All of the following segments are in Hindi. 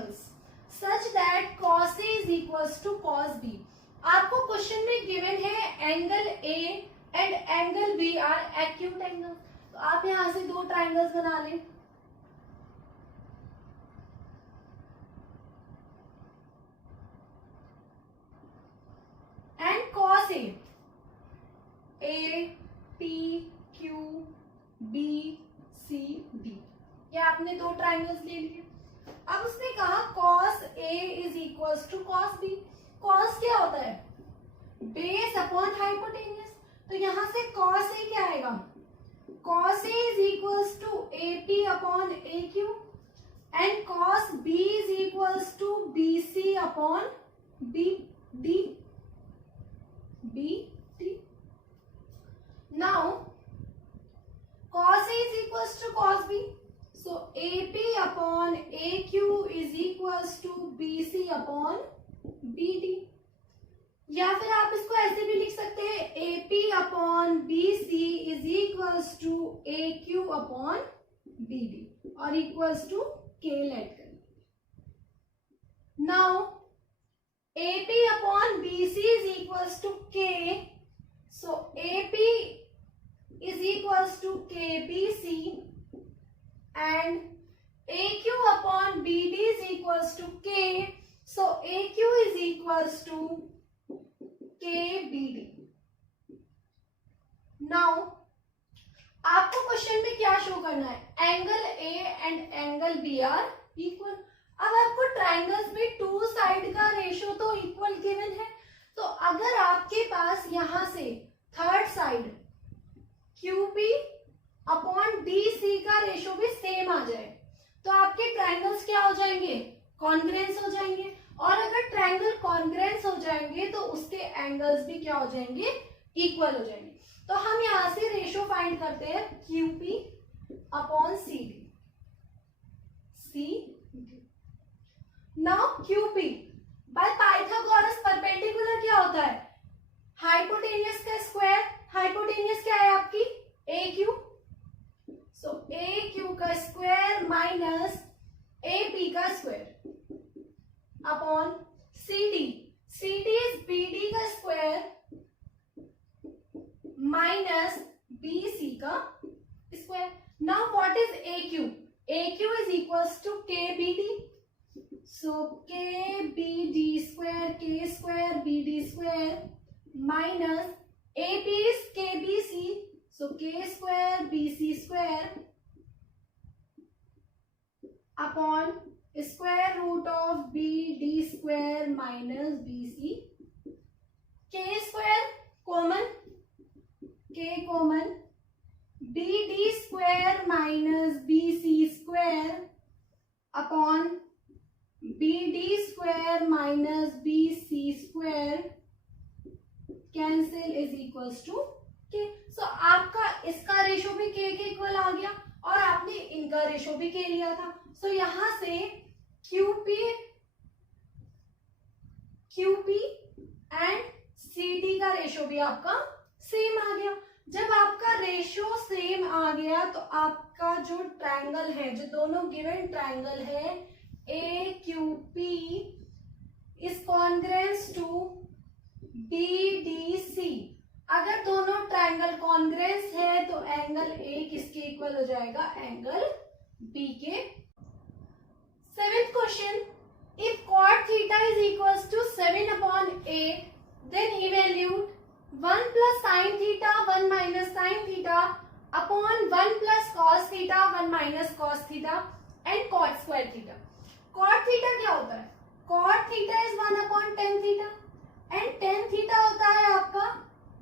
triangles such that cos A is equals to cos B. आपको क्वेश्चन में गिवन है angle A and angle B are acute angle, तो आप यहां से दो ट्राइंगल्स बना लें. And cos A, A P Q B C D, ये आपने दो ट्राइंगल्स ले लिए. अब उसने कहा cos A is equals to cos B. cos क्या होता है? Base upon hypotenuse. तो यहां से cos A क्या आएगा? cos A is equals to AP upon AQ and cos B is equals to BC upon BD. Now cos A is equals to cos B. So AP upon AQ is equals to BC upon BD. या फिर आप इसको ऐसे भी लिख सकते हैं AP upon BC is equals to AQ upon BD और equals to K लेट करें. Now AP upon BC is equals to K. So AP is equals to KBC and AQ upon BD is equals to K. So AQ is equals to KBD. Now आपको क्वेश्चन में क्या शो करना है? Angle A and angle B are equal. अब आपको ट्राइंगल्स में टू साइड का रेशियो तो इक्वल गिवन है, तो अगर आपके पास यहां से third side QP upon DC का रेशियो भी सेम आ जाए तो आपके ट्राइंगल्स क्या हो जाएंगे? कॉन्ग्रुएंस हो जाएंगे. और अगर ट्राइंगल कॉन्ग्रुएंस हो जाएंगे तो उसके एंगल्स भी क्या हो जाएंगे? इक्वल हो जाएंगे. तो हम यहां से रेशियो फाइंड करते हैं QP upon CD. Now QP by Pythagoras perpendicular क्या होता है? हाइपोटेन्यूस का स्क्वायर. हाइपोटेन्यूस क्या है आपकी? AQ. सो AQ का स्क्वायर माइनस AP का square upon CD. CD is BD का स्क्वायर माइनस BC का square. Now what is AQ? AQ is equals to KBD. So KBD square K square BD square minus AP is KBC. So K square BC square upon square root of BD square minus BC. K square common, K common, BD square minus BC square upon BD square minus BC square cancel is equals to K. So आपका इसका रेशो भी K के इक्वल आ गया और आपने इनका रेशो भी K लिया था. सो यहां से QP एंड CD का रेशो भी आपका सेम आ गया. जब आपका रेशो सेम आ गया तो आपका जो ट्रायंगल है, जो दोनों गिवन ट्रायंगल है AQP is congruent to BDC. अगर दोनों ट्रायंगल कॉन्ग्रुएंस है तो एंगल A किसके इक्वल हो जाएगा? एंगल B के. Seventh question, if cot theta is equals to 7 upon 8 then evaluate 1 plus sine theta 1 minus sine theta upon 1 plus cos theta 1 minus cos theta and cot square theta. Cot theta क्या होता है? Cot theta is 1 upon tan theta and tan theta होता है आपका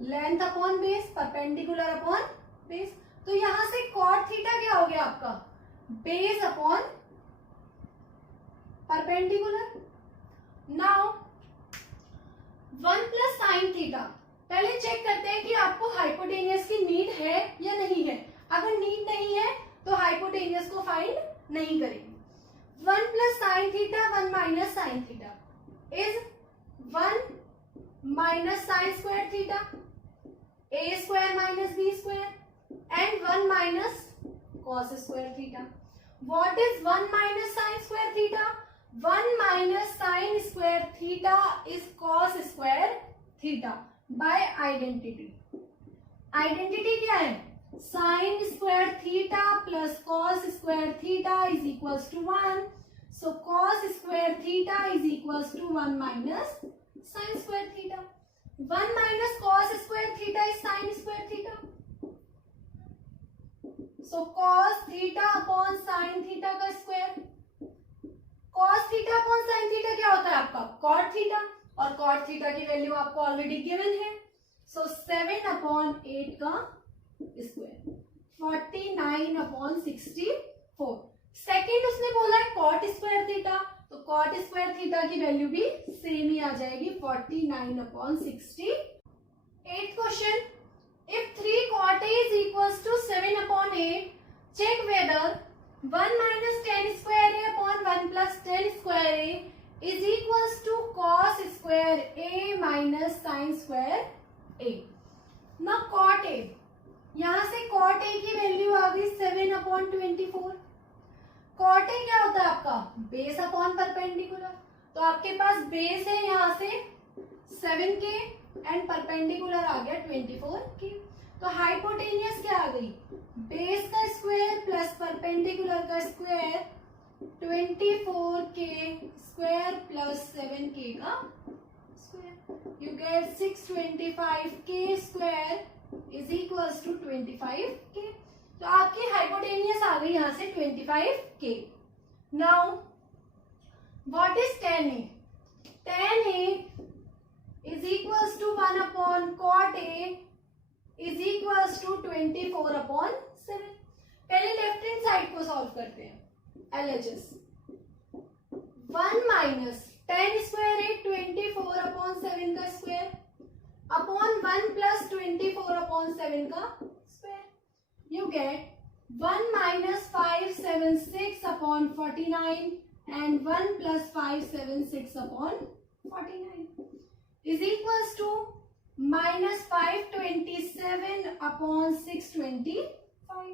length upon base, perpendicular upon base. तो यहां से कॉट थीटा क्या हो गया आपका? Base upon perpendicular. Now 1 plus sine theta, पहले चेक करते हैं कि आपको हाइपोटेनियस की नीड है या नहीं है. अगर नीड नहीं है तो हाइपोटेनियस को फाइंड नहीं करेंगे. 1 plus sine theta 1 minus sine theta is 1 minus sine square theta a square minus b square and 1 minus cos square theta. What is 1 minus sine square theta? 1 minus sine square theta is cos square theta by identity. Identity क्या है? Sine square theta plus cos square theta is equals to 1। So cos square theta is equals to 1 minus sine square theta. 1 minus cos square theta is sine square theta. So cos theta upon sine theta का square. Cos theta upon sine theta क्या होता है आपका? कॉट थीटा, और कॉट थीटा की वैल्यू आपको ऑलरेडी गिवन है। सो 7 अपॉन 8 का स्क्वायर 49 अपॉन 64। सेकेंड उसने बोला है कॉट स्क्वायर थीटा, तो कॉट स्क्वायर थीटा की वैल्यू भी सेम ही आ जाएगी 49 upon 60। 8th question, if 3 cot A is equals to 7 upon 8, check whether 1 minus tan square A upon 1 plus tan square A is equals to cos square A minus sin square A. Now cot A, यहाँ से cot A की वैल्यू आ गई 7 अपॉन 24। cot A क्या होता है आपका? Base upon perpendicular. तो आपके पास बेस है यहाँ से 7k एंड परपेंडिकुलर आ गया 24k। तो हाइपोटेनियस क्या आ गई? बेस का स्क्वायर प्लस परपेंडिकुलर का square 24k square plus 7k का square. You get 625k square is equals to 25k। तो आपकी हाइपोटेनियस आ गई यहाँ से 25k। Now what is tan A? tan A is equals to 1 upon cot A is equals to 24 upon 7। पहले लेफ्ट हैंड साइड को सॉल्व करते हैं। LHS 1 माइनस tan स्क्वायर है 24 अपॉन 7 का स्क्वायर अपॉन 1 प्लस 24 अपॉन 7 का square. You gate 1 minus 576 upon 49 and 1 plus 576 upon 49 is equals to minus 527 upon 625.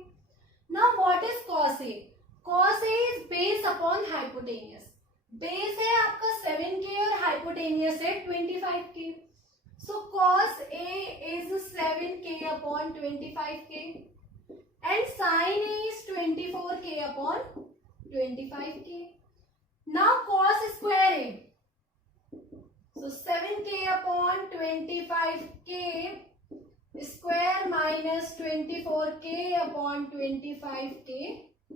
Now what is cos A? Cos A is base upon hypotenuse. Base है आपका 7k और hypotenuse है 25k. So cos A is 7k upon 25k and sin A is 24k upon 25k. Now cos square A. So 7k upon 25k square minus 24k upon 25k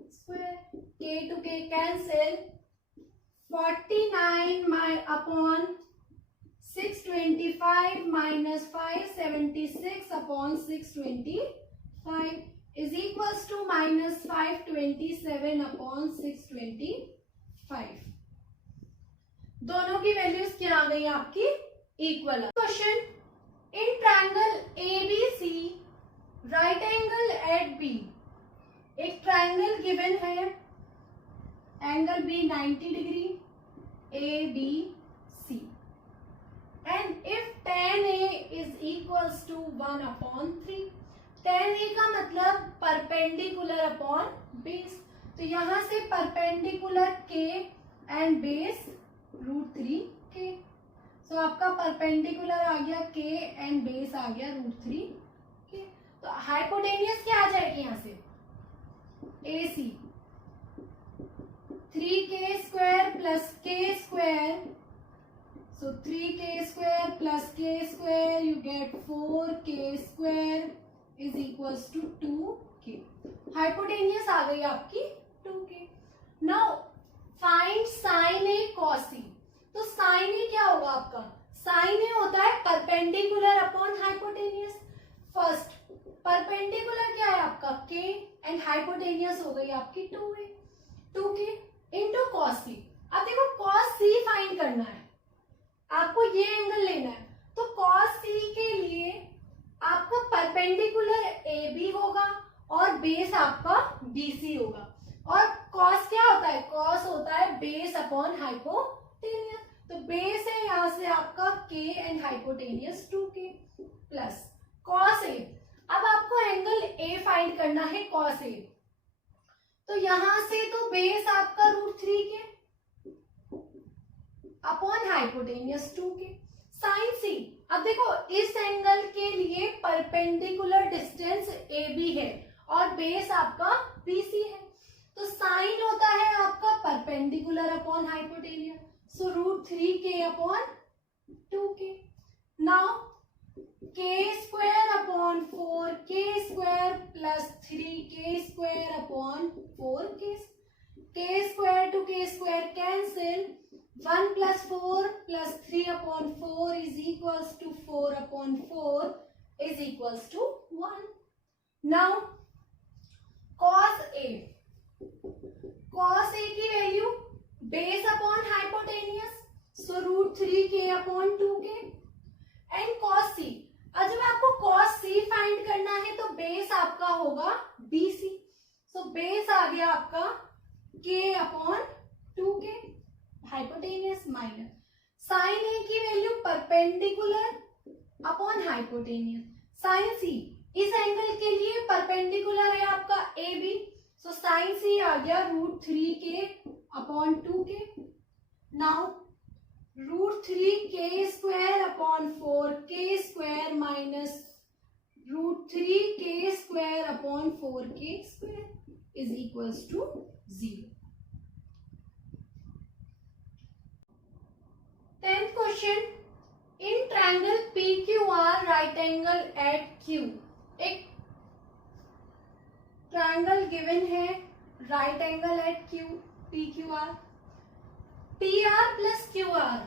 square. K to k cancel. 49 upon 625 minus 576 upon 625 is equals to minus 527 upon 625. दोनों की वैल्यूज क्या आ गई आपकी? Equal. Question, in triangle ABC right angle at B। एक ट्रायंगल गिवन है, angle B 90 degree, ABC, and if tan A is equals to 1 upon 3। tan A का मतलब परपेंडिकुलर अपॉन बेस। तो यहां से perpendicular k and base √3k। सो आपका परपेंडिकुलर आ गया k एंड बेस आ गया √3k। तो हाइपोटेनियस क्या आ जाएगी यहाँ से? AC 3k square plus k square. So 3k square plus k square you get 4k square is equals to 2k। Hypotenuse आ गई आपकी 2k। Now find sine A cos A. तो साइन ए क्या होगा आपका? साइन ए होता है perpendicular upon hypotenuse. First perpendicular क्या है आपका? k एंड हाइपोटेनियस हो गई आपकी 2a 2k इंटू कॉस सी। अब देखो कॉस सी फाइंड करना है आपको, ये एंगल लेना है। तो कॉस सी के लिए आपका परपेंडिकुलर ए बी होगा और बेस आपका बीसी होगा। और कॉस क्या होता है? कॉस होता है बेस अपॉन हाइपोटेनियस। तो बेस है यहाँ से आपका k and hypotenuse 2k plus cos A. अब आपको एंगल ए फाइंड करना है कॉस ए। तो यहां से तो बेस आपका √3k हाइपोटेनियस 2k। साइन सी, अब देखो इस एंगल के लिए परपेंडिकुलर डिस्टेंस AB है और बेस आपका BC है, तो साइन होता है आपका perpendicular upon hypotenuse, so √3k upon 2k। Now k square upon 4k square plus 3k square upon 4k, k square to k square cancel, 1 plus 4 plus 3 upon 4 is equals to 4 upon 4 is equals to 1. Now cos A, cos A की value base upon hypotenuse, so √3k upon 2k and cos C। अब जब आपको cos C फाइंड करना है तो बेस आपका होगा BC, सो बेस आ गया आपका k upon 2k, hypotenuse minus sine A की value perpendicular upon hypotenuse, sine C इस एंगल के लिए परपेंडिकुलर है आपका AB, सो साइन सी आ गया √3k upon 2k। Now √3k square upon 4k square minus √3k square upon 4k square is equals to 0। 10th question, in triangle PQR right angle at Q, एक ट्रायंगल गिवन है right angle at Q PQR, PR plus QR,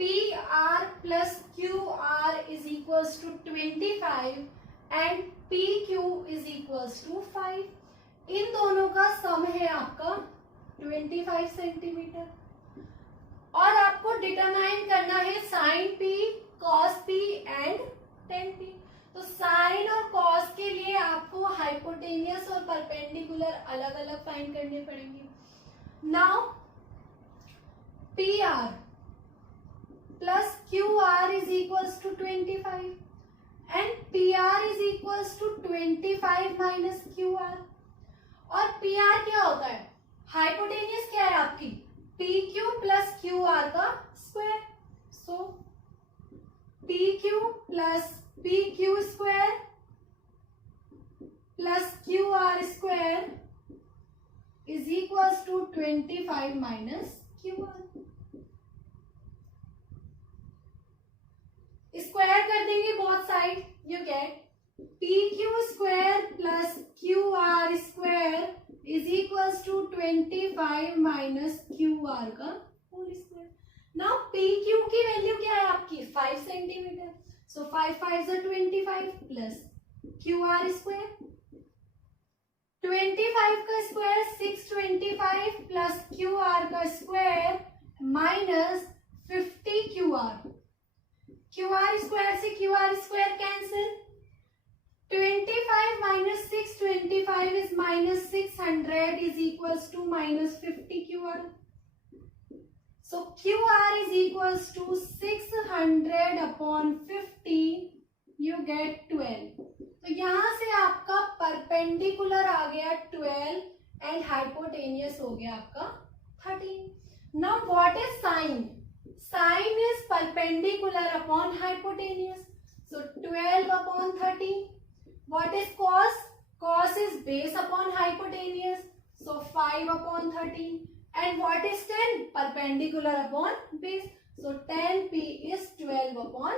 PR plus QR is equals to 25 and PQ is equals to 5, इन दोनों का सम है आपका 25 सेंटीमीटर और आपको डिटरमाइन करना है sine P, cos P and tan P। तो साइन और कॉस के लिए आपको हाइपोटेनियस और परपेंडिकुलर अलग अलग फाइंड करने पड़ेंगे। Now PR plus QR is equals to 25 and PR is equals to 25 minus QR, और PR क्या होता है, हाइपोटेनियस क्या है आपकी PQ प्लस QR का square, so PQ plus PQ square plus QR square is equals to 25 minus QR। Square कर देंगे both side, you get PQ square plus QR square is equals to 25 minus QR का होल स्क्वायर। नाउ PQ की वैल्यू क्या है आपकी 5 centimetre, so 5 5 is 25 plus QR square, 25 का स्क्वायर 625 प्लस QR का स्क्वायर माइनस 50 QR स्क्वायर से QR square cancel, 25 minus 625 is minus 600 is equals to minus 50 QR. So QR is equals to 600 upon 50, you get 12. तो यहाँ से आपका परपेंडिकुलर आ गया 12 एंड हाइपोटेनियस हो गया आपका 13. Now what is sine? Sine is perpendicular upon hypotenuse. So 12 upon 13. What is cos? Cos is base upon hypotenuse. So 5 upon 13. And what is tan? Perpendicular upon base. So tan P is 12 upon